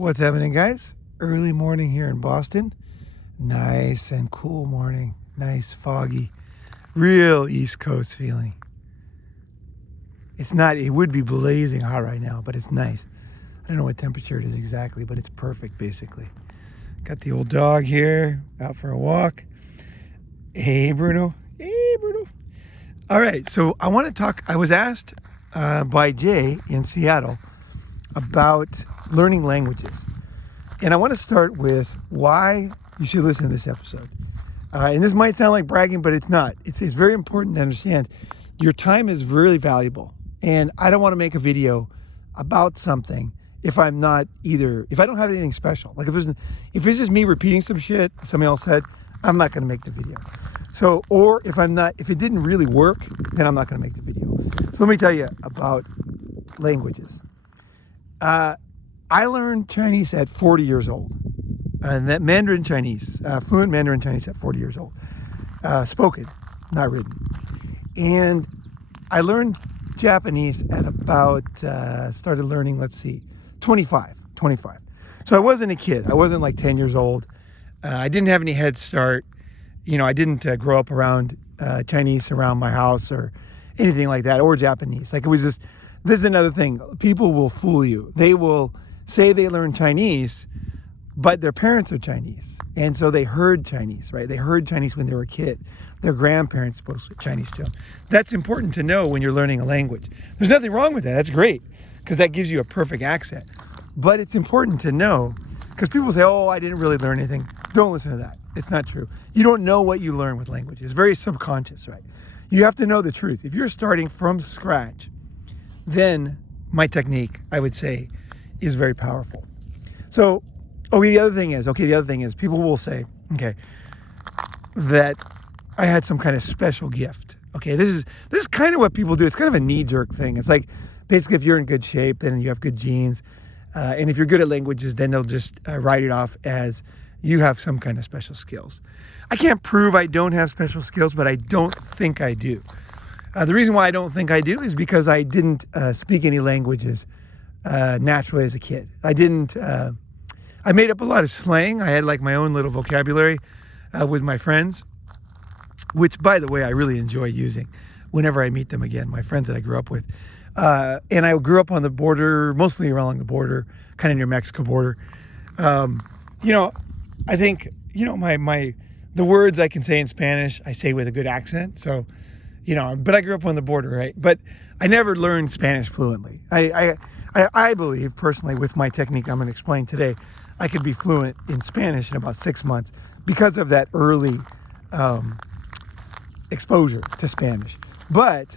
What's happening, guys? Early morning here in Boston. Nice and cool morning. Nice, foggy, real East Coast feeling. It's not, it would be blazing hot right now, but it's nice. I don't know what temperature it is exactly, but it's perfect, basically. Got the old dog here, out for a walk. Hey, Bruno. Hey, Bruno. All right, so I want to talk, I was asked by Jay in Seattle about learning languages. And I want to start with why you should listen to this episode. And this might sound like bragging, but it's not. It's very important to understand your time is really valuable. And I don't want to make a video about something if I'm not if I don't have anything special. Like if it's just me repeating some shit somebody else said, I'm not going to make the video. So, or if it didn't really work, then I'm not going to make the video. So let me tell you about languages. I learned Chinese at 40 years old, and that Mandarin Chinese, fluent Mandarin Chinese at 40 years old, spoken, not written. And I learned Japanese at about, started learning, 25. So I wasn't a kid. I wasn't like 10 years old. I didn't have any head start. You know, I didn't grow up around Chinese around my house or anything like that, or Japanese. Like it was just, this is another thing. People will fool you. They will say they learn Chinese, but their parents are Chinese. And so they heard Chinese, right? They heard Chinese when they were a kid. Their grandparents spoke Chinese to them. That's important to know when you're learning a language. There's nothing wrong with that. That's great, because that gives you a perfect accent. But it's important to know, because people say, oh, I didn't really learn anything. Don't listen to that. It's not true. You don't know what you learn with language. It's very subconscious, right? You have to know the truth. If you're starting from scratch, then my technique, I would say, is very powerful. So, the other thing is people will say, that I had some kind of special gift. Okay, this is kind of what people do. It's kind of a knee-jerk thing. It's like, basically, if you're in good shape, then you have good genes. And if you're good at languages, then they'll just write it off as you have some kind of special skills. I can't prove I don't have special skills, but I don't think I do. The reason why I don't think I do is because I didn't speak any languages naturally as a kid. I made up a lot of slang. I had like my own little vocabulary with my friends, which, by the way, I really enjoy using whenever I meet them again, my friends that I grew up with. And I grew up on the border, mostly along the border, kind of near Mexico border. I think, the words I can say in Spanish, I say with a good accent. So, but I grew up on the border, right? But I never learned Spanish fluently. I believe, personally, with my technique I'm going to explain today, I could be fluent in Spanish in about 6 months because of that early exposure to Spanish. But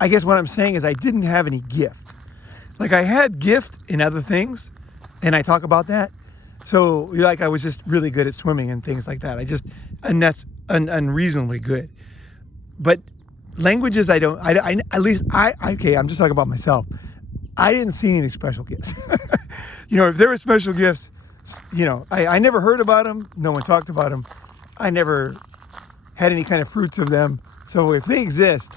I guess what I'm saying is I didn't have any gift. Like I had gift in other things, and I talk about that. So like I was just really good at swimming and things like that. And that's unreasonably good. But languages, I'm just talking about myself. I didn't see any special gifts. If there were special gifts, I never heard about them. No one talked about them. I never had any kind of fruits of them. So if they exist,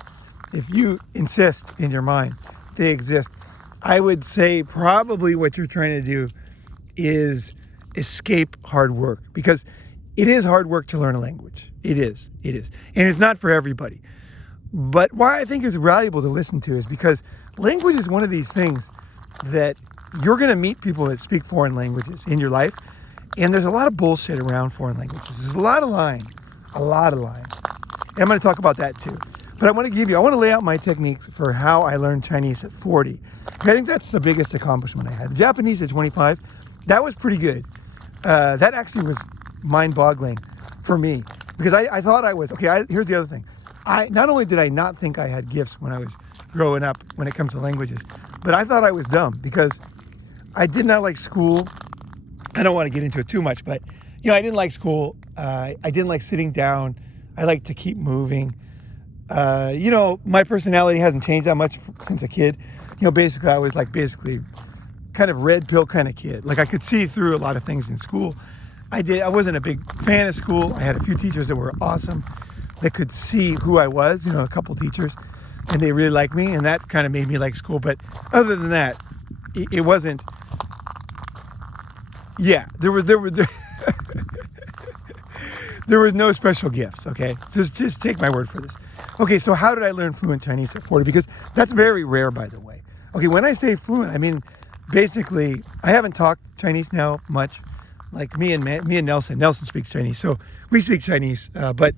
if you insist in your mind they exist, I would say probably what you're trying to do is escape hard work, because it is hard work to learn a language. It is. And it's not for everybody. But why I think it's valuable to listen to is because language is one of these things that you're going to meet people that speak foreign languages in your life. And there's a lot of bullshit around foreign languages. There's a lot of lying. And I'm going to talk about that too. But I want to lay out my techniques for how I learned Chinese at 40. I think that's the biggest accomplishment I had. Japanese at 25, that was pretty good. That actually was mind-boggling for me, because I thought I was, here's the other thing. Not only did I not think I had gifts when I was growing up when it comes to languages, but I thought I was dumb because I did not like school. I don't want to get into it too much, but I didn't like school. I didn't like sitting down. I like to keep moving. My personality hasn't changed that much since a kid. Basically I was kind of red pill kind of kid. Like I could see through a lot of things in school. I wasn't a big fan of school. I had a few teachers that were awesome, that could see who I was, a couple teachers, and they really liked me, and that kind of made me like school. But other than that, it wasn't Yeah, there was no special gifts. Okay, just take my word for this. Okay, so how did I learn fluent Chinese at 40? Because that's very rare, by the way. Okay, when I say fluent, I mean basically I haven't talked Chinese now much. Like me and Nelson. Nelson speaks Chinese, so we speak Chinese, but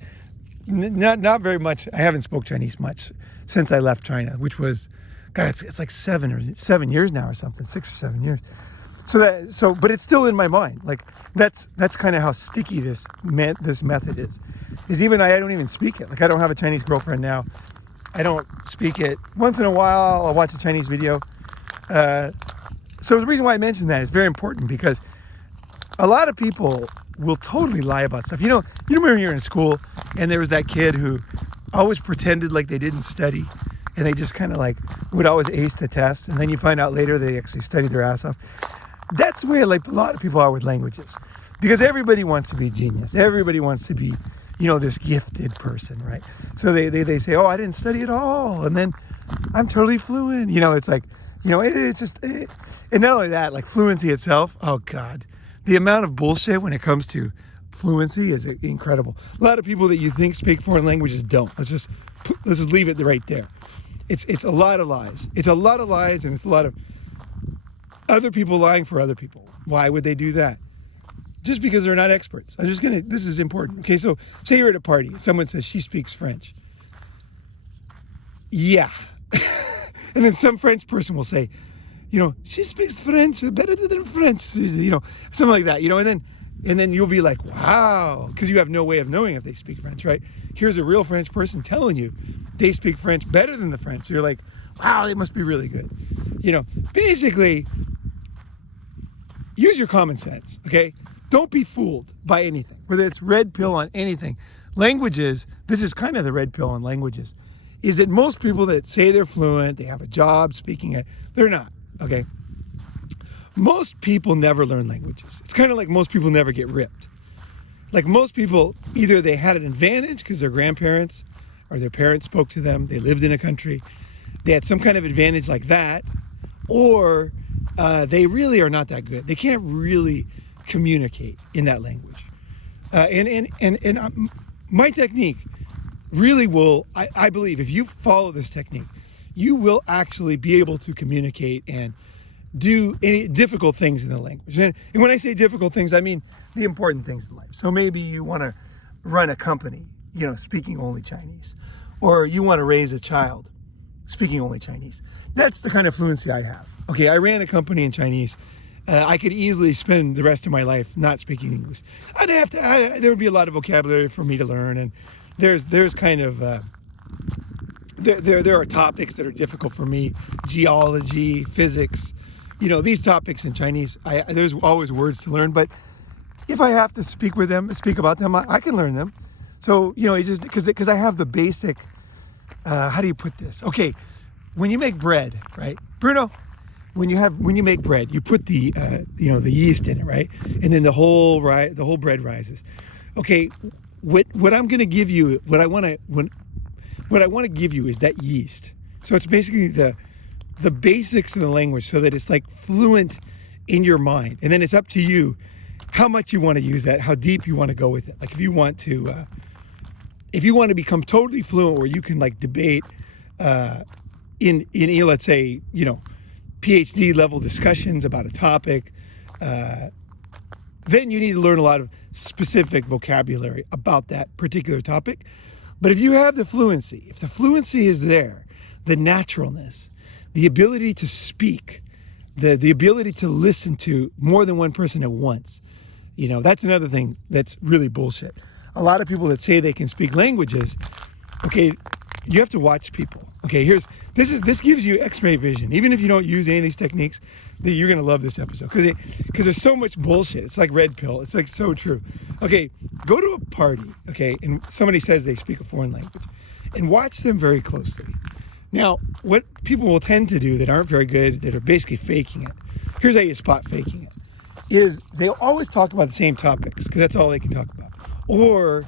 not very much. I haven't spoke Chinese much since I left China, which was, God, it's like 7 years now or something, 6 or 7 years. But it's still in my mind. Like that's kind of how sticky this method is. Is even I don't even speak it. Like I don't have a Chinese girlfriend now. I don't speak it. Once in a while, I'll watch a Chinese video. So the reason why I mentioned that is very important because a lot of people will totally lie about stuff. You remember you're in school and there was that kid who always pretended like they didn't study and they just kind of like would always ace the test, and then you find out later they actually studied their ass off. That's the way like a lot of people are with languages, because everybody wants to be a genius. Everybody wants to be, this gifted person, right? So they say, oh, I didn't study at all, and then I'm totally fluent. It's like, it's just, and not only that, like fluency itself, oh God, the amount of bullshit when it comes to fluency is incredible. A lot of people that you think speak foreign languages don't. Let's just leave it right there. It's a lot of lies. It's a lot of lies, and it's a lot of other people lying for other people. Why would they do that? Just because they're not experts. This is important. Okay, so say you're at a party. Someone says she speaks French. Yeah. And then some French person will say, she speaks French better than French, something like that, and then you'll be like, wow, because you have no way of knowing if they speak French, right? Here's a real French person telling you they speak French better than the French. So you're like, wow, they must be really good. Basically, use your common sense, okay? Don't be fooled by anything, whether it's red pill on anything. Languages, this is kind of the red pill on languages, is that most people that say they're fluent, they have a job speaking it, they're not, okay? Most people never learn languages. It's kind of like most people never get ripped. Like most people, either they had an advantage because their grandparents or their parents spoke to them, they lived in a country, they had some kind of advantage like that, or they really are not that good. They can't really communicate in that language. My technique really will, I believe, if you follow this technique, you will actually be able to communicate and do any difficult things in the language. And when I say difficult things, I mean the important things in life. So maybe you want to run a company, speaking only Chinese, or you want to raise a child speaking only Chinese. That's the kind of fluency I have. Okay, I ran a company in Chinese. I could easily spend the rest of my life not speaking English. There would be a lot of vocabulary for me to learn, and there's kind of there are topics that are difficult for me, geology, physics. These topics in Chinese, there's always words to learn, but if I have to speak about them, I can learn them. So, it's just because I have the basic, how do you put this? Okay, when you make bread, right? Bruno, when you make bread, you put the, the yeast in it, right? And then the whole bread rises. Okay, what I'm going to give you, what I want to give you is that yeast. So it's basically the basics of the language, so that it's like fluent in your mind, and then it's up to you how much you want to use that, how deep you want to go with it. Like if you want to become totally fluent, where you can like debate in let's say PhD level discussions about a topic, then you need to learn a lot of specific vocabulary about that particular topic. But if you have the fluency, if the fluency is there, the naturalness, the ability to speak, the ability to listen to more than one person at once, that's another thing that's really bullshit. A lot of people that say they can speak languages, okay, you have to watch people. Okay, this gives you X-ray vision. Even if you don't use any of these techniques, you're gonna love this episode because there's so much bullshit. It's like red pill. It's like so true. Okay, go to a party, okay, and somebody says they speak a foreign language, and watch them very closely. Now, what people will tend to do that aren't very good, that are basically faking it, here's how you spot faking it, is they'll always talk about the same topics because that's all they can talk about. Or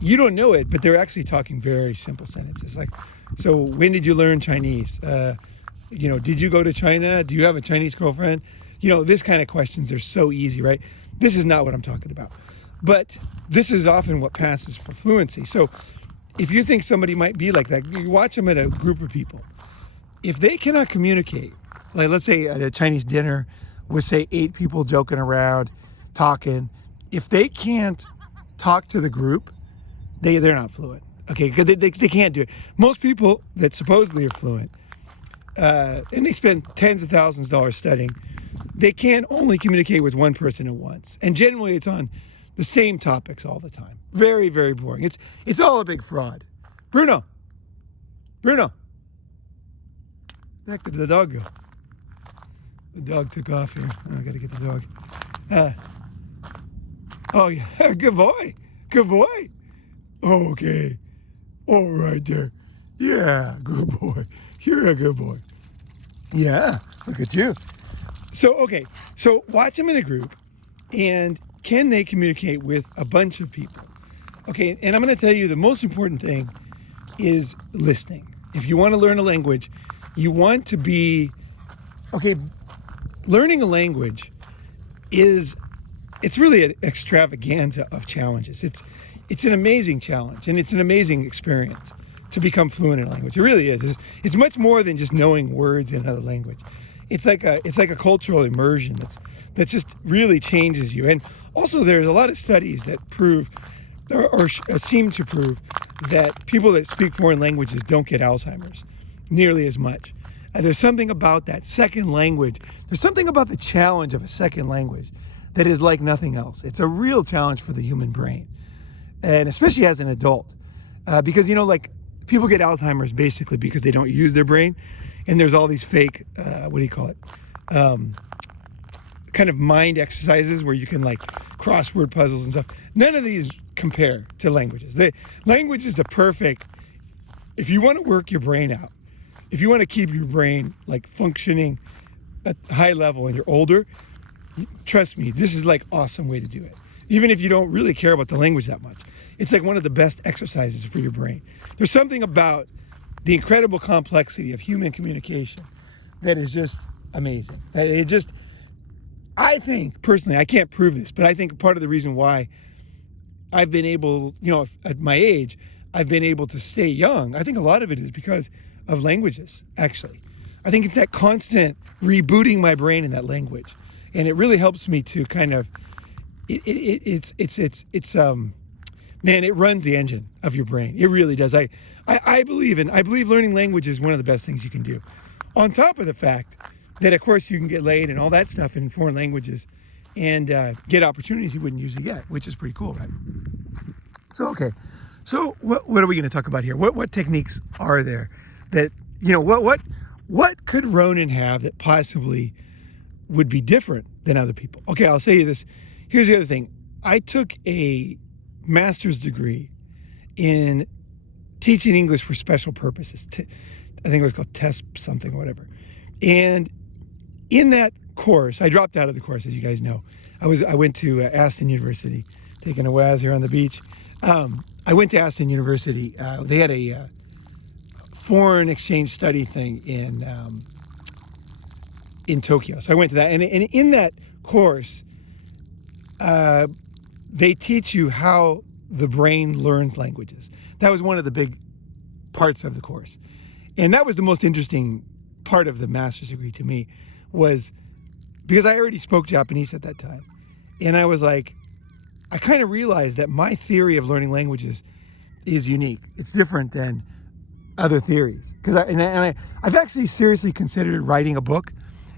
you don't know it, but they're actually talking very simple sentences. Like, so when did you learn Chinese? Did you go to China? Do you have a Chinese girlfriend? this kind of questions are so easy, right? This is not what I'm talking about. But this is often what passes for fluency. So if you think somebody might be like that, you watch them at a group of people. If they cannot communicate, like let's say at a Chinese dinner with say 8 people joking around, talking, if they can't talk to the group, they're not fluent. Okay, because they can't do it. Most people that supposedly are fluent, and they spend tens of thousands of dollars studying, they can only communicate with one person at once. And generally it's on the same topics all the time. Very, very boring. It's all a big fraud. Bruno. Where did the dog go? The dog took off here. Oh, I gotta get the dog. Oh yeah, good boy. Good boy. Okay. All right there. Yeah, good boy. You're a good boy. Yeah, look at you. So watch them in a group, and can they communicate with a bunch of people? Okay, and I'm going to tell you the most important thing is listening. If you want to learn a language, you want to be, learning a language it's really an extravaganza of challenges. It's an amazing challenge, and it's an amazing experience to become fluent in a language. It really is. It's much more than just knowing words in another language. It's like a cultural immersion that just really changes you. And also there's a lot of studies that prove or seem to prove that people that speak foreign languages don't get Alzheimer's nearly as much. There's something about that second language. There's something about the challenge of a second language that is like nothing else. It's a real challenge for the human brain, and especially as an adult, because like people get Alzheimer's basically because they don't use their brain, and there's all these fake, kind of mind exercises where you can like crossword puzzles and stuff. None of these compare to languages. Language is the perfect, if you want to work your brain out, if you want to keep your brain like functioning at a high level and you're older, trust me, this is like awesome way to do it. Even if you don't really care about the language that much, it's like one of the best exercises for your brain. There's something about the incredible complexity of human communication that is just amazing. I think personally, I can't prove this, but I think part of the reason why I've been able, at my age, I've been able to stay young. I think a lot of it is because of languages, actually. I think it's that constant rebooting my brain in that language. And it really helps me to kind of, it runs the engine of your brain. It really does. I believe learning language is one of the best things you can do. On top of the fact that, of course, you can get laid and all that stuff in foreign languages and get opportunities you wouldn't usually get, which is pretty cool, right? So, okay. So what are we going to talk about here? What techniques are there that, what could Ronin have that possibly would be different than other people? Okay, I'll say you this. Here's the other thing. I took a master's degree in teaching English for special purposes. I think it was called test something or whatever. And in that course, I dropped out of the course, as you guys know. I went to Aston University, taking a waz here on the beach. I went to Aston University. They had a foreign exchange study thing in Tokyo. So I went to that. And in that course, they teach you how the brain learns languages. That was one of the big parts of the course. And that was the most interesting part of the master's degree to me, was because I already spoke Japanese at that time. And I was like, I kind of realized that my theory of learning languages is unique. It's different than other theories. Because I've actually seriously considered writing a book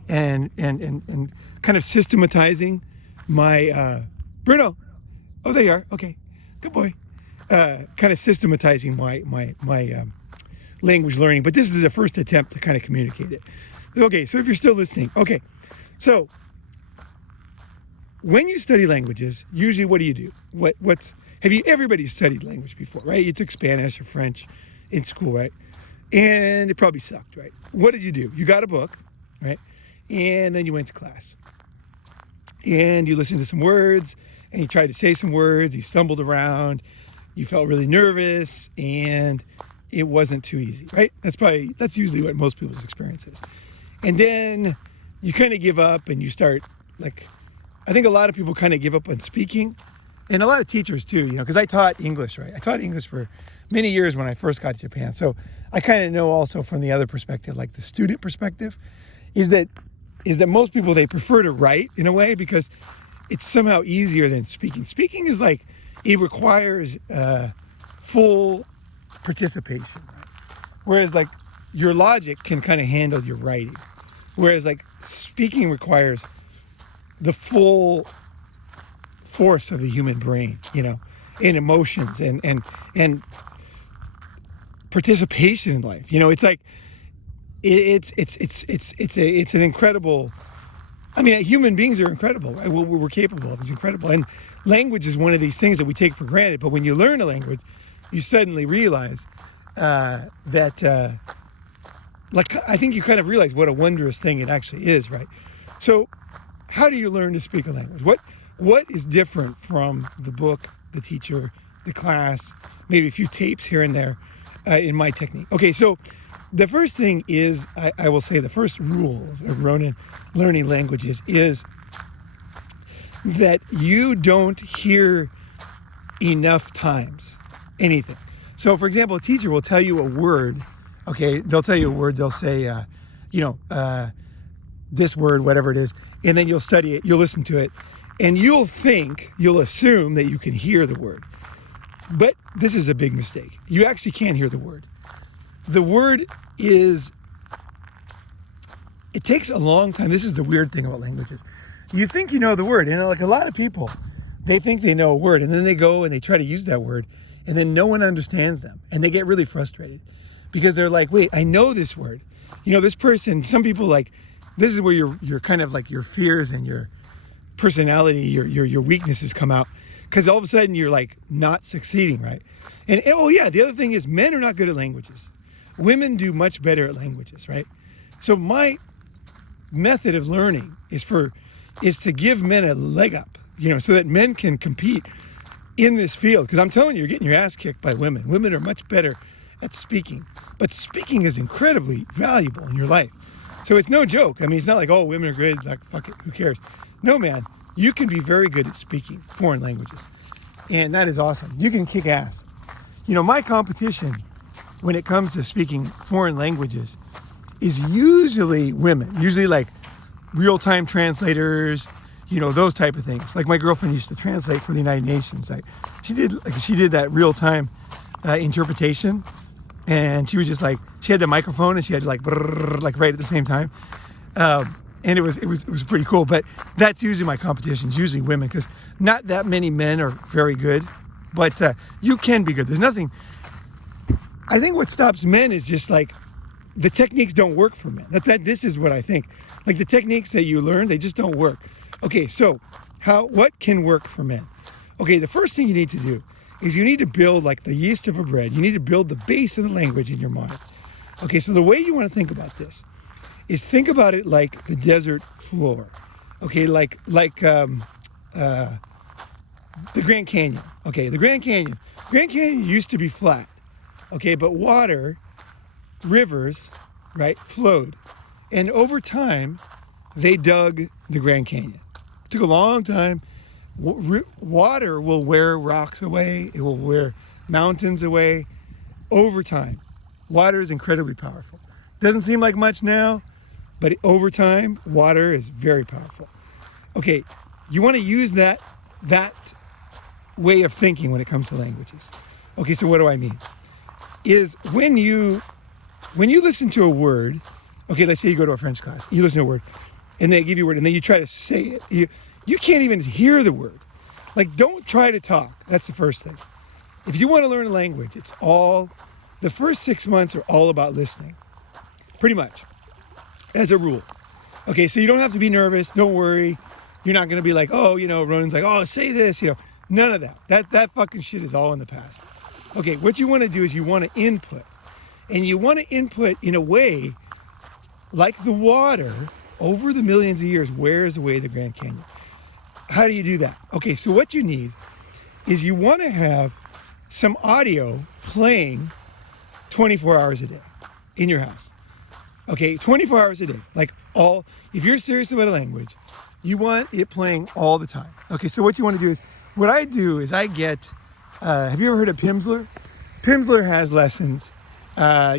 and kind of systematizing my, Bruno, oh, there you are. Okay, good boy. Kind of systematizing my language learning, but this is a first attempt to kind of communicate it. Okay, so if you're still listening, okay, so when you study languages, usually what do you do? Everybody's studied language before, right? You took Spanish or French in school, right? And it probably sucked, right? What did you do? You got a book, right? And then you went to class. And you listened to some words, and you tried to say some words, you stumbled around, you felt really nervous, and it wasn't too easy, right? That's usually what most people's experience is. And then you kind of give up and you start, like, I think a lot of people kind of give up on speaking, and a lot of teachers too, you know, because I taught English, right? I taught English for many years when I first got to Japan. So I kind of know also from the other perspective, like the student perspective, is that most people, they prefer to write in a way because it's somehow easier than speaking. Speaking is like, it requires full participation, right? Whereas like your logic can kind of handle your writing. Whereas like speaking requires the full force of the human brain, you know, and emotions and participation in life. You know, it's like it's an incredible. I mean, human beings are incredible. Right? What we're capable of is incredible, and language is one of these things that we take for granted. But when you learn a language, you suddenly realize that, like, I think you kind of realize what a wondrous thing it actually is, right? So, how do you learn to speak a language? What is different from the book, the teacher, the class, maybe a few tapes here and there in my technique? Okay, so the first thing is, I will say the first rule of Ronin learning languages is that you don't hear enough times anything. So, for example, a teacher will tell you a word, okay? They'll tell you a word, they'll say, this word, whatever it is, and then you'll study it, you'll listen to it, and you'll assume that you can hear the word. But this is a big mistake. You actually can't hear the word. The word it takes a long time. This is the weird thing about languages. You think you know the word, and like a lot of people, they think they know a word, and then they go and they try to use that word, and then no one understands them, and they get really frustrated because they're like, wait, I know this word. You know, this person, some people, like, this is where you're kind of like your fears and your personality, your weaknesses come out, because all of a sudden you're like not succeeding, right? And oh yeah, the other thing is men are not good at languages. Women do much better at languages, right? So my method of learning is to give men a leg up, you know, so that men can compete in this field. Because I'm telling you, you're getting your ass kicked by women. Women are much better at speaking, but speaking is incredibly valuable in your life. So it's no joke. I mean, it's not like, oh, women are good, like, fuck it, who cares? No, man, you can be very good at speaking foreign languages. And that is awesome. You can kick ass. You know, my competition when it comes to speaking foreign languages is usually women, usually like real-time translators, you know, those type of things. Like my girlfriend used to translate for the United Nations. She did that real-time interpretation, and she was just like, she had the microphone and she had to like right at the same time, and it was pretty cool. But that's usually my competition. It's usually women, because not that many men are very good, but you can be good. There's nothing. I think what stops men is just like the techniques don't work for men. This is what I think. Like the techniques that you learn, they just don't work. Okay, so what can work for men? Okay, the first thing you need to do is you need to build like the yeast of a bread. You need to build the base of the language in your mind. Okay, so the way you want to think about this is think about it like the desert floor. Okay, like the Grand Canyon. Okay, the Grand Canyon. Grand Canyon used to be flat. Okay, but water, rivers, right, flowed. And over time, they dug the Grand Canyon. It took a long time. Water will wear rocks away. It will wear mountains away over time. Water is incredibly powerful. Doesn't seem like much now, but over time, water is very powerful. Okay, you want to use that way of thinking when it comes to languages. Okay, so what do I mean? Is when you listen to a word, okay, let's say you go to a French class, you listen to a word, and they give you a word, and then you try to say it. You can't even hear the word. Like, don't try to talk. That's the first thing. If you want to learn a language, the first 6 months are all about listening. Pretty much, as a rule. Okay, so you don't have to be nervous. Don't worry. You're not going to be like, oh, you know, Ronin's like, oh, say this, you know. None of that. That fucking shit is all in the past. Okay, what you want to do is you want to input. And you want to input in a way like the water over the millions of years wears away the Grand Canyon. How do you do that? Okay, so what you need is you want to have some audio playing 24 hours a day in your house. Okay, 24 hours a day. Like if you're serious about a language, you want it playing all the time. Okay, so what you want to do is, what I do is I get, have you ever heard of Pimsleur? Pimsleur has lessons.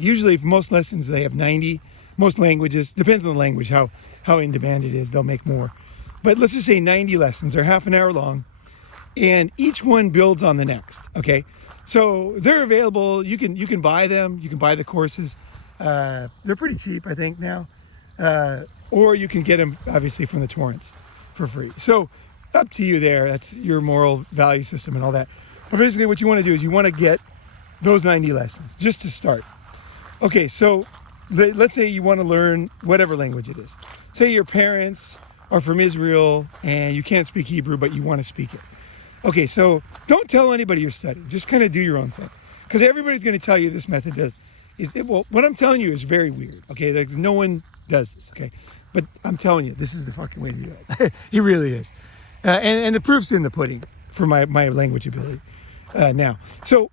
Usually for most lessons they have 90. Most languages, depends on the language, how in demand it is, they'll make more. But let's just say 90 lessons, they're half an hour long, and each one builds on the next, okay? So they're available, you can buy them, you can buy the courses. They're pretty cheap, I think, now. Or you can get them, obviously, from the torrents for free. So up to you there, that's your moral value system and all that. But basically what you want to do is you want to get those 90 lessons, just to start. Okay, so let's say you want to learn whatever language it is. Say your parents are from Israel and you can't speak Hebrew, but you want to speak it. Okay, so don't tell anybody you're studying. Just kind of do your own thing. Because everybody's going to tell you this method well, what I'm telling you is very weird, okay? Like, no one does this, okay? But I'm telling you, this is the fucking way to do it. It really is. And the proof's in the pudding for my language ability now. So,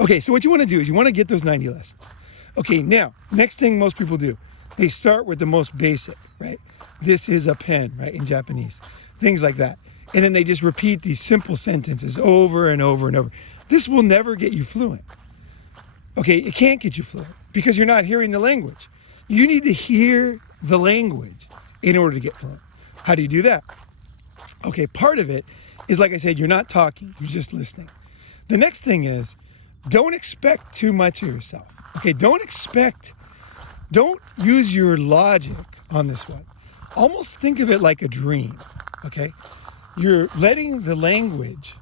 okay, so what you want to do is you want to get those 90 lessons. Okay, now, next thing most people do, they start with the most basic, right? This is a pen, right, in Japanese. Things like that. And then they just repeat these simple sentences over and over and over. This will never get you fluent. Okay, it can't get you fluent because you're not hearing the language. You need to hear the language in order to get fluent. How do you do that? Okay, part of it is, like I said, you're not talking, you're just listening. The next thing is, don't expect too much of yourself. Okay, don't use your logic on this one. Almost think of it like a dream, okay? You're letting the language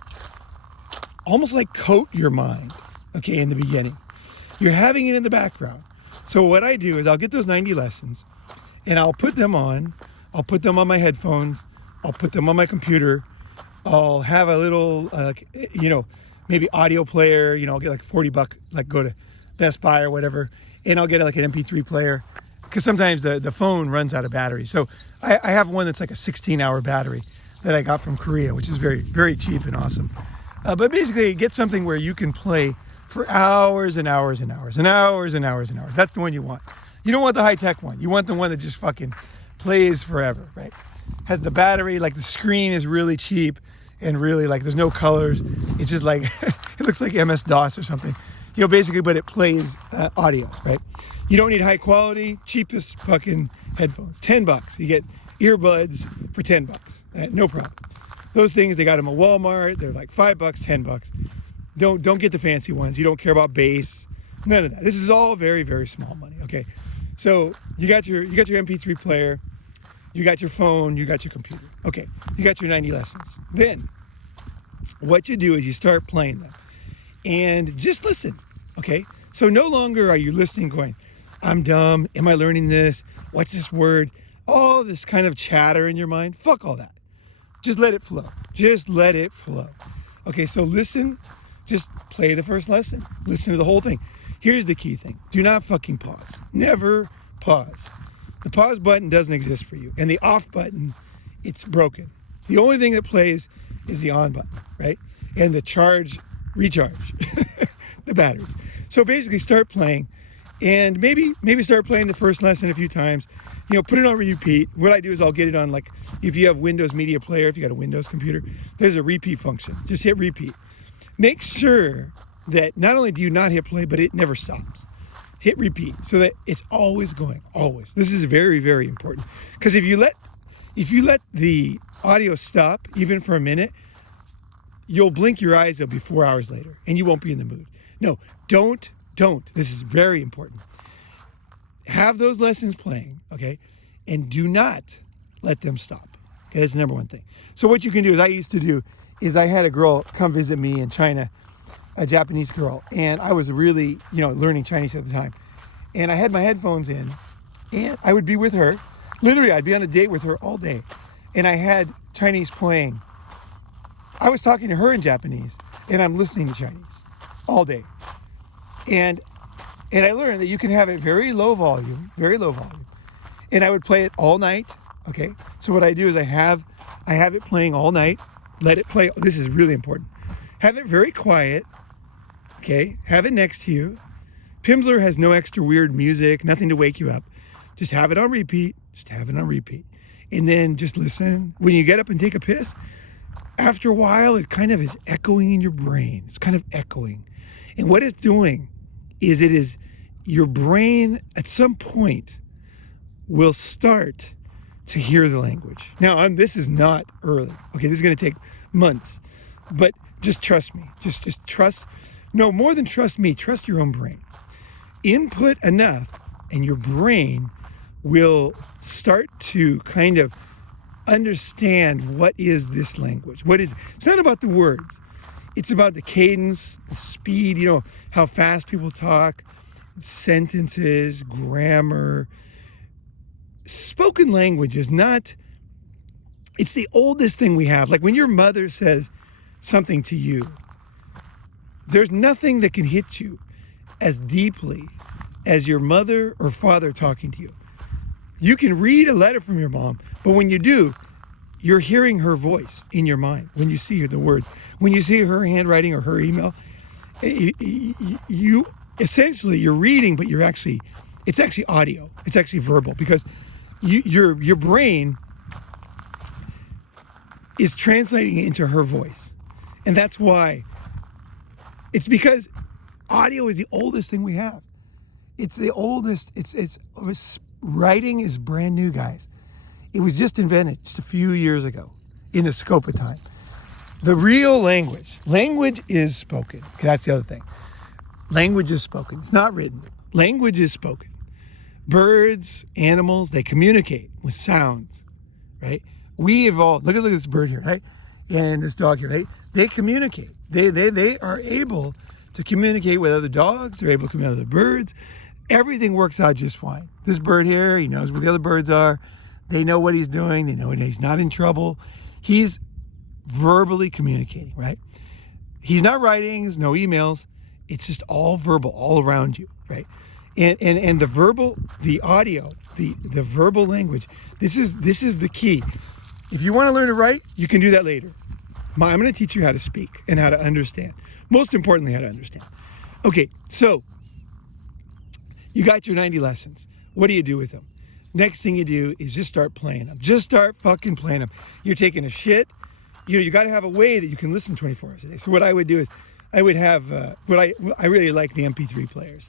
almost like coat your mind, okay, in the beginning. You're having it in the background. So what I do is I'll get those 90 lessons and I'll put them on my headphones, I'll put them on my computer, I'll have a little, maybe audio player, I'll get like $40, like go to Best Buy or whatever, and I'll get like an MP3 player, because sometimes the phone runs out of battery. So I have one that's like a 16-hour battery that I got from Korea, which is very, very cheap and awesome. But basically, get something where you can play for hours and hours and hours and hours and hours and hours. That's the one you want. You don't want the high-tech one. You want the one that just fucking plays forever, right? Has the battery, like the screen is really cheap and really like there's no colors. It's just like, it looks like MS-DOS or something. Basically, but it plays audio, right? You don't need high quality, cheapest fucking headphones. $10. You get earbuds for $10. No problem. Those things, they got them at Walmart. They're like $5, $10. Don't get the fancy ones. You don't care about bass. None of that. This is all very, very small money. Okay. So you got your MP3 player, you got your phone, you got your computer. Okay. You got your 90 lessons. Then what you do is you start playing them and just listen. Okay. So no longer are you listening going, I'm dumb. Am I learning this? What's this word? All this kind of chatter in your mind. Fuck all that. Just let it flow. Just let it flow. Okay. So listen. Just play the first lesson. Listen to the whole thing. Here's the key thing. Do not fucking pause. Never pause. The pause button doesn't exist for you. And the off button, it's broken. The only thing that plays is the on button, right? And the recharge, the batteries. So basically start playing and maybe start playing the first lesson a few times. Put it on repeat. What I do is I'll get it on, like, if you have Windows Media Player, if you got a Windows computer, there's a repeat function. Just hit repeat. Make sure that not only do you not hit play, but it never stops. Hit repeat so that it's always going, always. This is very, very important. Because if you let the audio stop, even for a minute, you'll blink your eyes, it'll be 4 hours later, and you won't be in the mood. No, don't. This is very important. Have those lessons playing, okay? And do not let them stop. Okay, that's the number one thing. So what you can do, I had a girl come visit me in China, a Japanese girl, and I was really, learning Chinese at the time. And I had my headphones in, and I would be with her. Literally, I'd be on a date with her all day. And I had Chinese playing. I was talking to her in Japanese, and I'm listening to Chinese all day. And I learned that you can have it very low volume. And I would play it all night, okay? So what I do is I have it playing all night. Let it play. This is really important. Have it very quiet, okay? Have it next to you. Pimsleur has no extra weird music, nothing to wake you up. Just have it on repeat. Just have it on repeat. And then just listen. When you get up and take a piss, after a while, it kind of is echoing in your brain. It's kind of echoing. And what it's doing is your brain at some point will start to hear the language. Now, this is not early. Okay, this is going to take months. But just trust me. Just trust. No, more than trust me, trust your own brain. Input enough and your brain will start to kind of understand what is this language. It's not about the words. It's about the cadence, the speed, how fast people talk, sentences, grammar. Spoken language is not, it's the oldest thing we have. Like when your mother says something to you, there's nothing that can hit you as deeply as your mother or father talking to you. You can read a letter from your mom, but when you do, you're hearing her voice in your mind. When you see the words, when you see her handwriting or her email, you essentially you're reading, but it's actually audio. It's actually verbal because your brain is translating it into her voice, and that's why. It's because audio is the oldest thing we have. It's the oldest. Writing is brand new, guys. It was just invented just a few years ago in the scope of time. The real language is spoken. That's the other thing. Language is spoken. It's not written. Language is spoken. Birds, animals, they communicate with sounds, right? We evolved. Look at this bird here, right? And this dog here, right? They communicate. They are able to communicate with other dogs. They're able to communicate with other birds. Everything works out just fine. This bird here, he knows where the other birds are. They know what he's doing. They know he's not in trouble. He's verbally communicating, right? He's not writing. There's no emails. It's just all verbal, all around you, right? And the audio, the verbal language. This is the key. If you want to learn to write, you can do that later. I'm going to teach you how to speak and how to understand. Most importantly, how to understand. Okay, so you got your 90 lessons. What do you do with them? Next thing you do is just start playing them. Just start fucking playing them. You're taking a shit. You got to have a way that you can listen 24 hours a day. So what I would do is I would have, I really like the MP3 players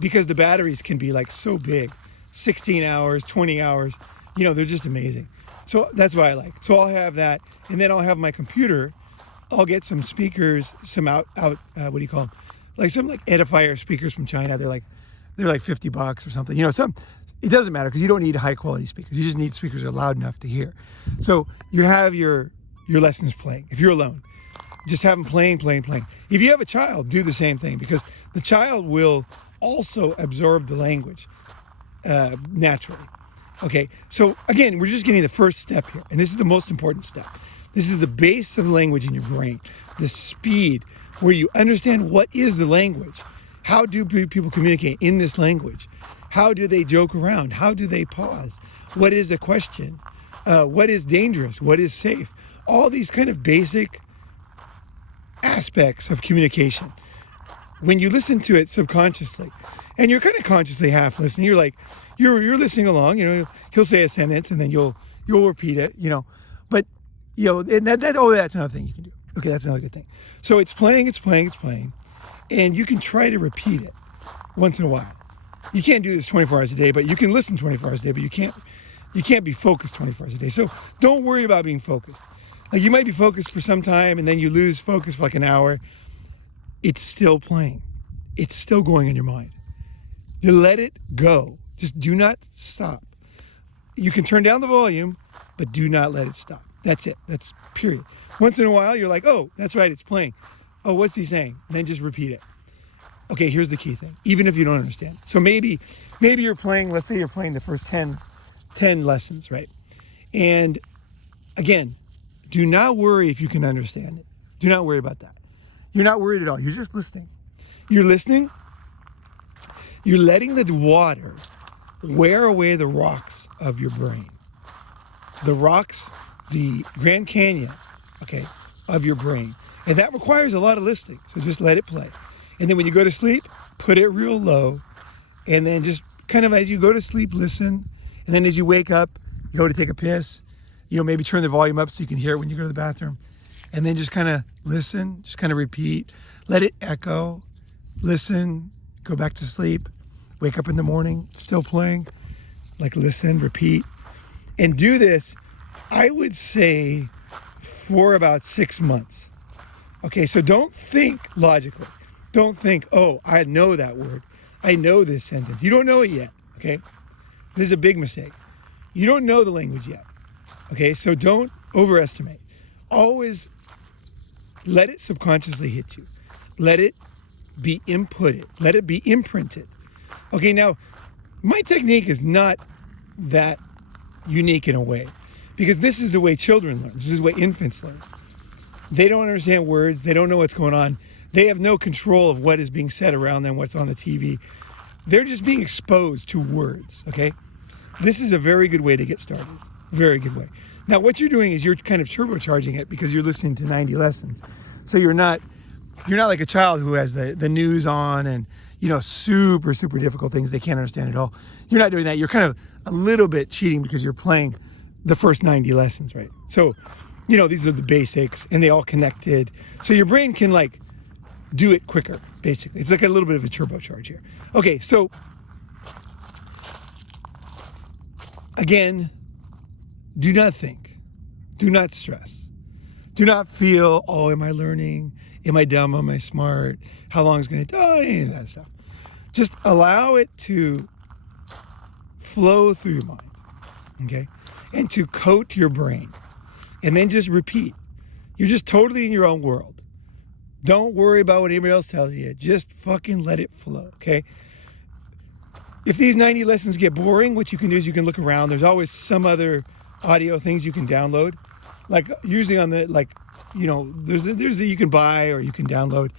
because the batteries can be like so big, 16 hours, 20 hours, they're just amazing. So that's what I like. So I'll have that. And then I'll have my computer. I'll get some speakers, some what do you call them? Like some like edifier speakers from China. They're like $50 or something. It doesn't matter because you don't need high quality speakers. You just need speakers that are loud enough to hear. So you have your lessons playing. If you're alone, just have them playing. If you have a child, do the same thing because the child will also absorb the language naturally. Okay, so again, we're just getting the first step here, and this is the most important step. This is the base of the language in your brain, the speed where you understand what is the language. How do people communicate in this language? How do they joke around? How do they pause? What is a question? What is dangerous? What is safe? All these kind of basic aspects of communication. When you listen to it subconsciously, and you're kind of consciously half listening, you're like, you're listening along, he'll say a sentence and then you'll repeat it, but, and that's another thing you can do. Okay, that's another good thing. So it's playing, and you can try to repeat it once in a while. You can't do this 24 hours a day, but you can listen 24 hours a day, but you can't be focused 24 hours a day. So don't worry about being focused. Like you might be focused for some time and then you lose focus for like an hour. It's still playing. It's still going in your mind. You let it go. Just do not stop. You can turn down the volume, but do not let it stop. That's it. That's period. Once in a while, you're like, oh, that's right, it's playing. Oh, what's he saying? And then just repeat it. Okay, here's the key thing, even if you don't understand. So maybe you're playing, let's say you're playing the first 10 lessons, right? And again, do not worry if you can understand it. Do not worry about that. You're not worried at all. You're just listening. You're listening. You're letting the water wear away the rocks of your brain. The rocks, the Grand Canyon, okay, of your brain. And that requires a lot of listening. So just let it play. And then when you go to sleep, put it real low. And then just kind of as you go to sleep, listen. And then as you wake up, you go to take a piss, maybe turn the volume up so you can hear it when you go to the bathroom. And then just kind of listen, just kind of repeat, let it echo, listen, go back to sleep, wake up in the morning, it's still playing, like listen, repeat. And do this, I would say, for about 6 months. Okay, so don't think logically. Don't think, oh, I know that word. I know this sentence. You don't know it yet, okay? This is a big mistake. You don't know the language yet, okay? So don't overestimate. Always let it subconsciously hit you. Let it be inputted. Let it be imprinted. Okay, now, my technique is not that unique in a way, because this is the way children learn. This is the way infants learn. They don't understand words. They don't know what's going on. They have no control of what is being said around them, what's on the TV. They're just being exposed to words, okay? This is a very good way to get started. Very good way. Now, what you're doing is you're kind of turbocharging it because you're listening to 90 lessons. So you're not like a child who has the news on and, super, super difficult things they can't understand at all. You're not doing that. You're kind of a little bit cheating because you're playing the first 90 lessons, right? So, these are the basics and they all connected. So your brain can do it quicker, basically. It's like a little bit of a turbocharge here. Okay, so again, do not think, do not stress, do not feel, oh, am I learning? Am I dumb? Am I smart? How long is it going to take? Any of that stuff. Just allow it to flow through your mind, okay? And to coat your brain. And then just repeat. You're just totally in your own world. Don't worry about what anybody else tells you. Just fucking let it flow, okay? If these 90 lessons get boring, what you can do is you can look around. There's always some other audio things you can download. Like usually on the, there's you can buy or you can download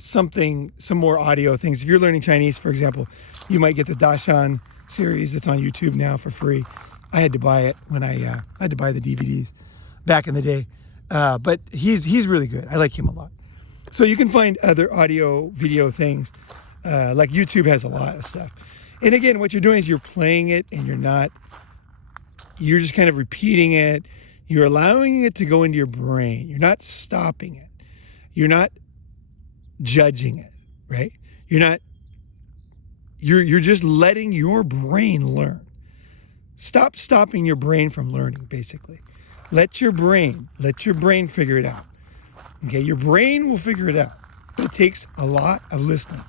some more audio things. If you're learning Chinese, for example, you might get the Dashan series that's on YouTube now for free. I had to buy it when I had to buy the DVDs back in the day. But he's really good. I like him a lot. So you can find other audio, video things. Like YouTube has a lot of stuff. And again, what you're doing is you're playing it and you're just kind of repeating it. You're allowing it to go into your brain. You're not stopping it. You're not judging it, right? You're just letting your brain learn. Stop stopping your brain from learning, basically. Let your brain figure it out. Okay, your brain will figure it out. But it takes a lot of listening.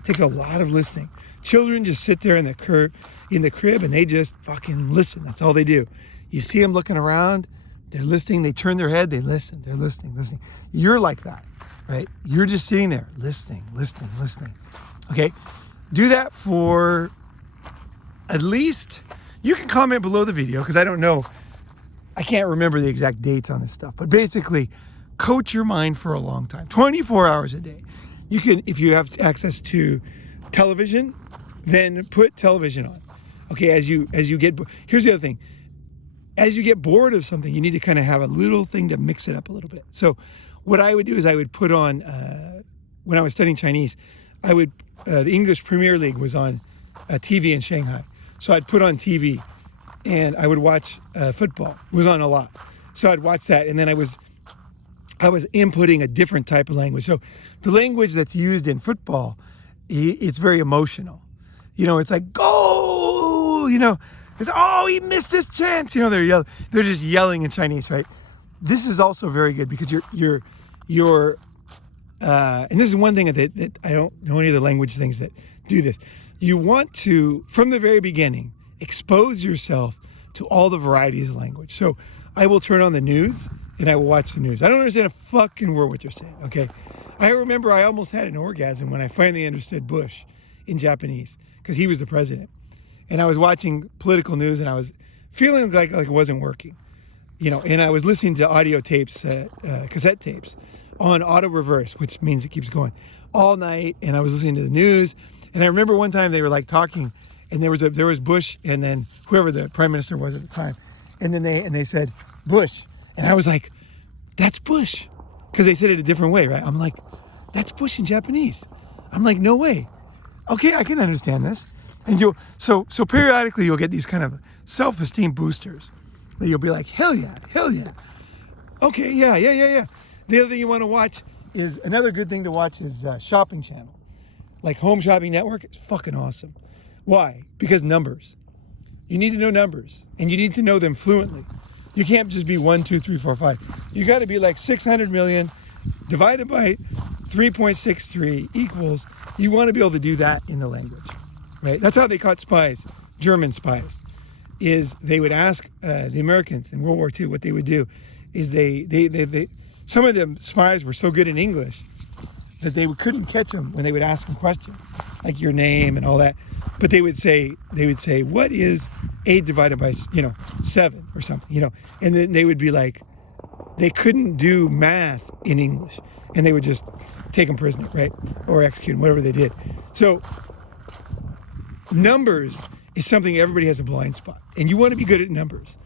It takes a lot of listening. Children just sit there in the crib and they just fucking listen. That's all they do. You see them looking around, they're listening, they turn their head, they listen, they're listening. You're like that, right? You're just sitting there listening. Okay? Do that for at least, you can comment below the video because I don't know, I can't remember the exact dates on this stuff, but basically coach your mind for a long time, 24 hours a day. You can, if you have access to television, then put television on. Okay, as you get, here's the other thing. As you get bored of something, you need to kind of have a little thing to mix it up a little bit. So what I would do is I would put on, when I was studying Chinese, the English Premier League was on TV in Shanghai. So I'd put on TV and I would watch football. It was on a lot. So I'd watch that and then I was inputting a different type of language. So the language that's used in football, it's very emotional. It's like, goal, it's, oh, he missed his chance. They're just yelling in Chinese, right? This is also very good because you're and this is one thing that I don't know any of the language things that do this. You want to, from the very beginning, expose yourself to all the varieties of language. So I will turn on the news and I will watch the news. I don't understand a fucking word what you're saying, okay? I remember I almost had an orgasm when I finally understood Bush in Japanese because he was the president. And I was watching political news and I was feeling like it wasn't working, and I was listening to audio tapes, cassette tapes on auto reverse, which means it keeps going all night. And I was listening to the news. And I remember one time they were talking and there was Bush and then whoever the prime minister was at the time. And then they said, Bush. And I was like, that's Bush. Because they said it a different way, right? I'm like, that's Bush in Japanese. I'm like, no way. Okay, I can understand this. And so periodically you'll get these kind of self-esteem boosters that you'll be like, hell yeah, hell yeah. Okay, yeah. The other thing you want to watch is, another good thing to watch is Shopping Channel. Like Home Shopping Network, it's fucking awesome. Why? Because numbers. You need to know numbers, and you need to know them fluently. You can't just be 1, 2, 3, 4, 5. You got to be like 600 million divided by 3.63 equals. You want to be able to do that in the language, right? That's how they caught spies, German spies. Is they would ask the Americans in World War II, what they would do is they some of them spies were so good in English that they couldn't catch them when they would ask them questions like your name and all that. But they would say, what is 8 divided by 7 or something, and then they would be like, they couldn't do math in English, and they would just take them prisoner, right, or execute them, whatever they did. So numbers is something everybody has a blind spot, and you want to be good at numbers.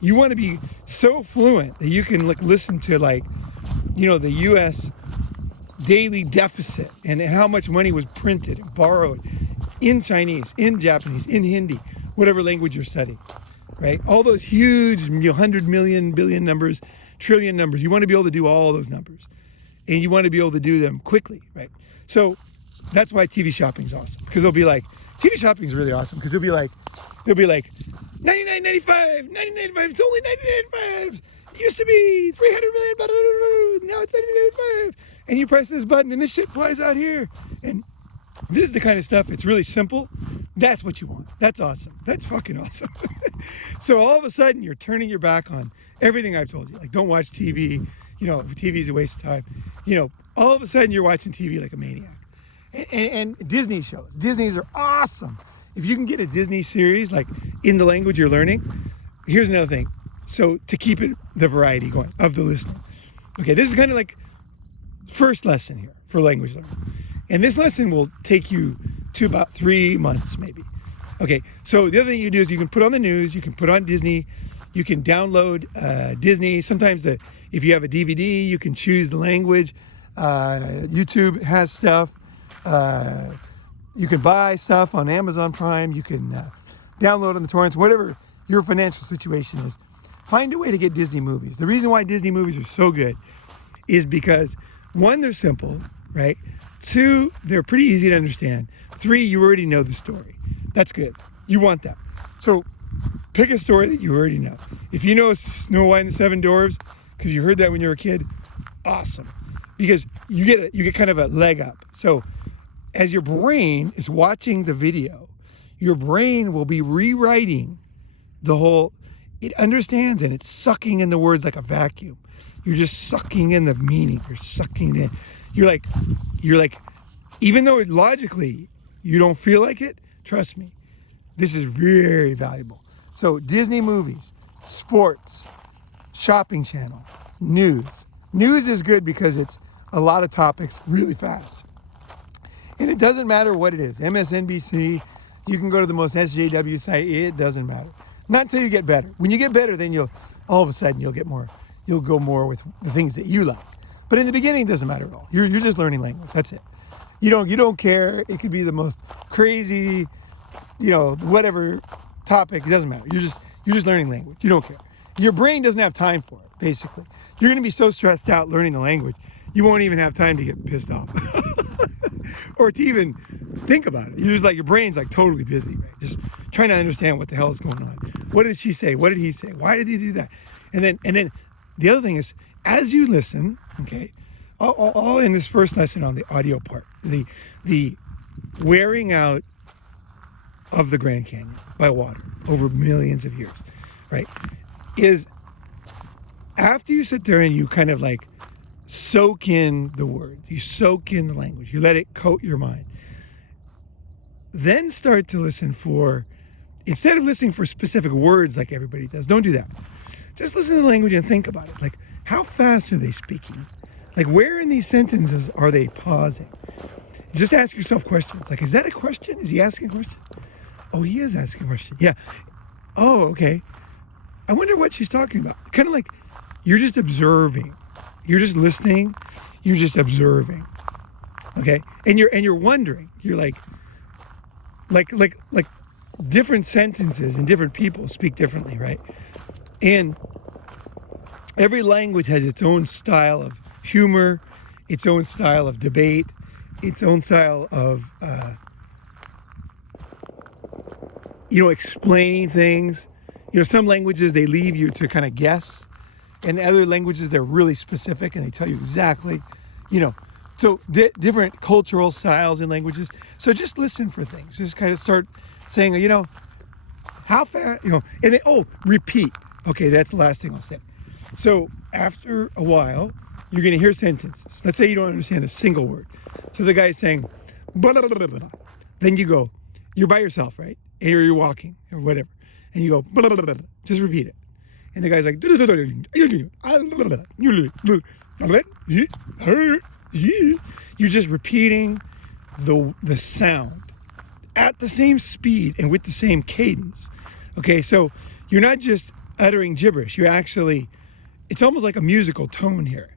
You want to be so fluent that you can listen to the U.S. daily deficit and how much money was printed and borrowed in Chinese, in Japanese, in Hindi, whatever language you're studying, right? All those huge 100 million, billion numbers, trillion numbers. You want to be able to do all those numbers, and you want to be able to do them quickly, right? So that's why TV shopping is awesome, because they'll be like, TV shopping is really awesome because they'll be like $99.95, $99.95. It's only $99.95. It used to be 300 million, now it's $99.95. And you press this button, and this shit flies out here. And this is the kind of stuff. It's really simple. That's what you want. That's awesome. That's fucking awesome. So all of a sudden, you're turning your back on everything I've told you. Like, don't watch TV. TV's a waste of time. All of a sudden, you're watching TV like a maniac. And Disney shows. Disney's are awesome. If you can get a Disney series like in the language you're learning, here's another thing. So to keep the variety going of the listening. Okay, this is kind of like first lesson here for language learning. And this lesson will take you to about 3 months maybe. Okay, so the other thing you do is you can put on the news, you can put on Disney, you can download Disney. Sometimes if you have a DVD, you can choose the language. YouTube has stuff. You can buy stuff on Amazon Prime. You can download on the torrents, whatever your financial situation is. Find a way to get Disney movies. The reason why Disney movies are so good is because, 1, they're simple, right? 2, they're pretty easy to understand. 3, you already know the story. That's good. You want that. So pick a story that you already know. If you know Snow White and the Seven Dwarfs, because you heard that when you were a kid, awesome. Because you get kind of a leg up. So as your brain is watching the video, your brain will be rewriting the whole, it understands, and it's sucking in the words like a vacuum. You're just sucking in the meaning. You're sucking in. You're like, even though logically you don't feel like it, trust me, this is very valuable. So Disney movies, sports, Shopping Channel, news. News is good because it's a lot of topics really fast. And it doesn't matter what it is. MSNBC, you can go to the most SJW site, it doesn't matter. Not until you get better. When you get better, then all of a sudden you'll go more with the things that you like. But in the beginning, it doesn't matter at all. You're just learning language, that's it. You don't care. It could be the most crazy, whatever topic, it doesn't matter. You're just learning language. You don't care. Your brain doesn't have time for it, basically. You're gonna be so stressed out learning the language, you won't even have time to get pissed off. Or to even think about it. You're just your brain's totally busy, right? Just trying to understand what the hell is going on. What did she say? What did he say? Why did he do that? And then the other thing is, as you listen, okay, all in this first lesson on the audio part, the wearing out of the Grand Canyon by water over millions of years, right, is after you sit there and you kind of soak in the word, you soak in the language, you let it coat your mind, then start to listen for, instead of listening for specific words like everybody does, don't do that. Just listen to the language and think about it. How fast are they speaking? Where in these sentences are they pausing? Just ask yourself questions. Is that a question? Is he asking a question? Oh, he is asking a question. Yeah. Oh, okay. I wonder what she's talking about. Kind of you're just observing. You're just listening. You're just observing. Okay? And you're wondering. You're like different sentences and different people speak differently, right? And every language has its own style of humor, its own style of debate, its own style of explaining things. Some languages, they leave you to kind of guess, and other languages, they're really specific and they tell you exactly, so different cultural styles in languages. So just listen for things. Just kind of start saying, how fast, and then, repeat. Okay, that's the last thing I'll say. So after a while, you're going to hear sentences. Let's say you don't understand a single word. So the guy's saying, blah, blah, blah, blah, blah. Then you go, you're by yourself, right? And you're walking or whatever. And you go, blah, blah, blah, blah. Just repeat it. And the guy's like, you're just repeating the sound at the same speed and with the same cadence. Okay, so you're not just uttering gibberish. You're actually, it's almost like a musical tone here.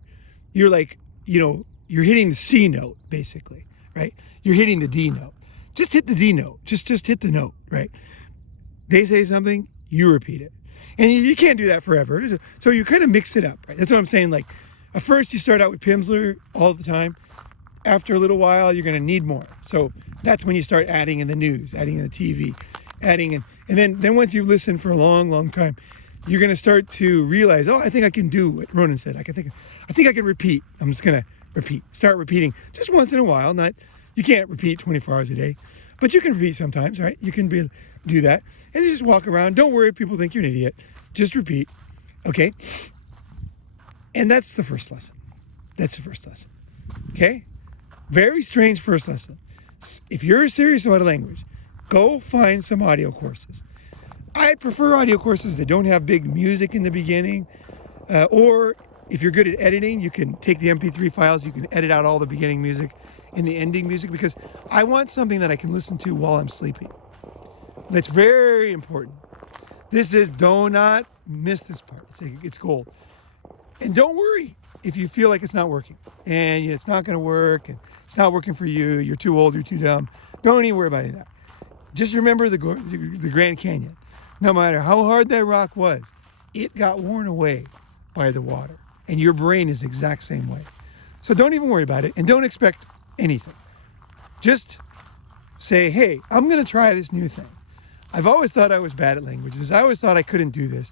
You're like, you're hitting the C note, basically, right? You're hitting the D note. Just hit the D note. Just hit the note, right? They say something, you repeat it. And you can't do that forever. So you kind of mix it up, right? That's what I'm saying. Like, at first you start out with Pimsleur all the time. After a little while, you're going to need more. So that's when you start adding in the news, adding in the TV, adding in. And then once you've listened for a long, long time, you're going to start to realize, I think I can do what Ronin said. I think I can repeat. I'm just going to repeat. Start repeating just once in a while. You can't repeat 24 hours a day, but you can repeat sometimes, right? You can do that. And you just walk around. Don't worry if people think you're an idiot. Just repeat. Okay? And that's the first lesson. Okay? Very strange first lesson. If you're serious about a language, go find some audio courses. I prefer audio courses that don't have big music in the beginning. Or if you're good at editing, you can take the MP3 files, you can edit out all the beginning music and the ending music, because I want something that I can listen to while I'm sleeping. That's very important. Do not miss this part. It's gold. And don't worry if you feel like it's not working and it's not going to work and it's not working for you. You're too old, you're too dumb. Don't even worry about any of that. Just remember the Grand Canyon. No matter how hard that rock was, it got worn away by the water. And your brain is the exact same way. So don't even worry about it and don't expect anything. Just say, hey, I'm going to try this new thing. I've always thought I was bad at languages. I always thought I couldn't do this.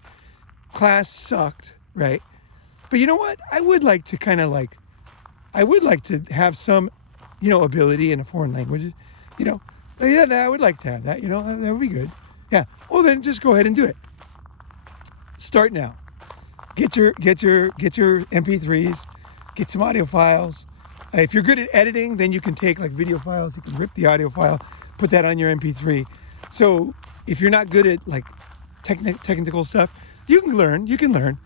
Class sucked, right? But you know what? I would like to have some, ability in a foreign language. Yeah, I would like to have that. That would be good. Yeah. Well, then just go ahead and do it. Start now. Get your MP3s. Get some audio files. If you're good at editing, then you can take like video files. You can rip the audio file, put that on your MP3. So if you're not good at like technical stuff, you can learn.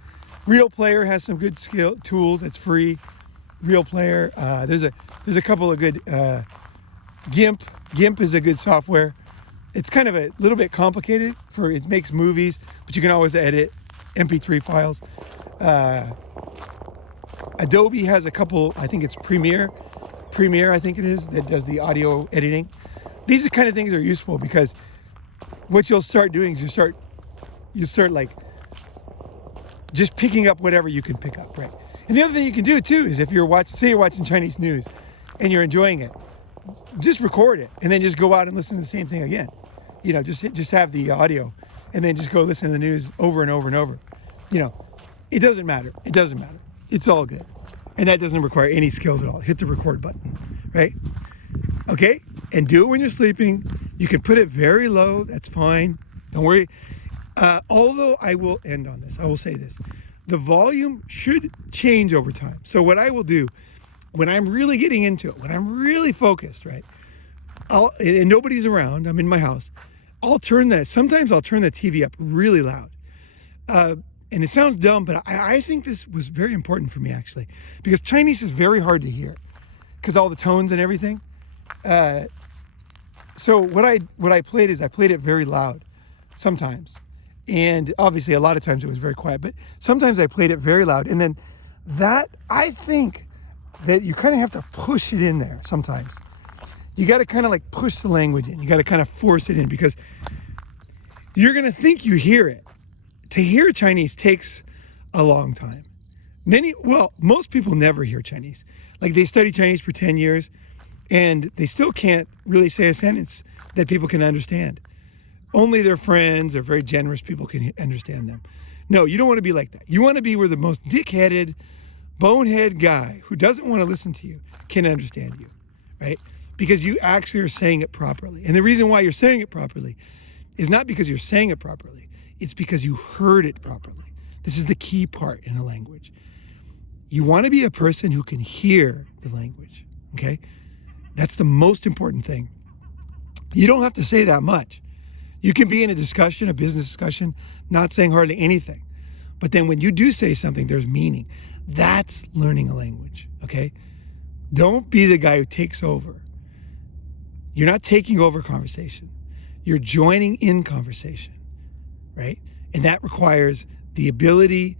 Real Player has some good tools. It's free. Real Player. There's a couple of good. GIMP is a good software. It's kind of a little bit complicated it makes movies, but you can always edit MP3 files. Adobe has a couple. I think it's Premiere. I think it is, that does the audio editing. These are kind of things that are useful, because what you'll start doing is you start like just picking up whatever you can pick up, right? And the other thing you can do too is if you're watching Chinese news and you're enjoying it, just record it and then just go out and listen to the same thing again. Just have the audio and then just go listen to the news over and over and over. It doesn't matter. It's all good. And that doesn't require any skills at all. Hit the record button, right? Okay? And do it when you're sleeping. You can put it very low. That's fine. Don't worry. Although I will end on this. I will say this. The volume should change over time. So what I will do when I'm really getting into it, when I'm really focused, right? And nobody's around, I'm in my house, sometimes I'll turn the TV up really loud. And it sounds dumb, but I think this was very important for me, actually, because Chinese is very hard to hear because all the tones and everything. So what I played is I played it very loud sometimes. And obviously a lot of times it was very quiet, but sometimes I played it very loud. And then I think that you kind of have to push it in there sometimes. you got to kind of like push the language in. You got to kind of force it in because you're going to think you hear it. To hear Chinese takes a long time. Most people never hear Chinese. Like they study Chinese for 10 years and they still can't really say a sentence that people can understand. Only their friends or very generous people can understand them. No, you don't want to be like that. You want to be where the most dick-headed, bonehead guy who doesn't want to listen to you can understand you, right? Because you actually are saying it properly. And the reason why you're saying it properly is not because you're saying it properly. It's because you heard it properly. This is the key part in a language. You want to be a person who can hear the language, okay? That's the most important thing. You don't have to say that much. You can be in a discussion, a business discussion, not saying hardly anything. But then when you do say something, there's meaning. That's learning a language, okay? Don't be the guy who takes over. You're not taking over conversation. You're joining in conversation, right? And that requires the ability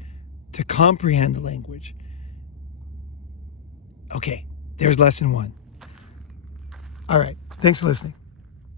to comprehend the language. Okay, there's lesson 1. All right, thanks for listening.